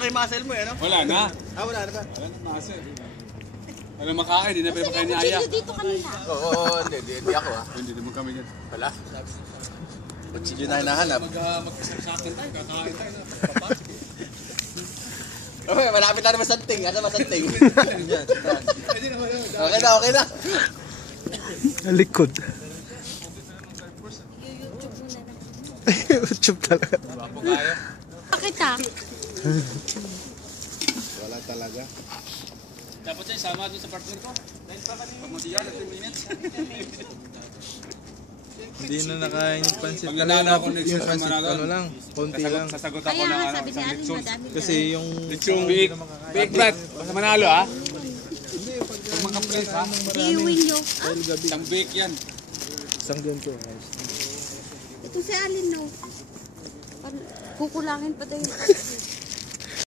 malaki muscle mo, ano? Wala na. Ah, wala na ba? Wala na muscle. Wala makakain, hindi na pwede makain ni Aya. dito kanina. Oo, hindi ako ah. Hindi naman kami dyan. Wala. Kutsilyo na hinahanap. Mag-sakin tayo, kakain tayo. Okay, malapit na naman santing. Asa masanting? Okay na. Likod. YouTube muna na. YouTube talaga. Bakit ah? Wala talaga. Dapat siya isama doon sa partner ko. Pag masiyan, 10 minutes. Hindi na nakain yung pansit. Pag nanalo ako next Yung time, pansit, manalo. ano lang, konti lang. Sasagot ako Kaya ng nga sabi ni isang Alin, lechon. madami Kasi yung... Lechon big flat. Basta manalo ha. Pag mga press ha. iiwin nyo. Ah, Isang bake yan. Isang ganito. ito si Alin no. Kukulangin pa tayo.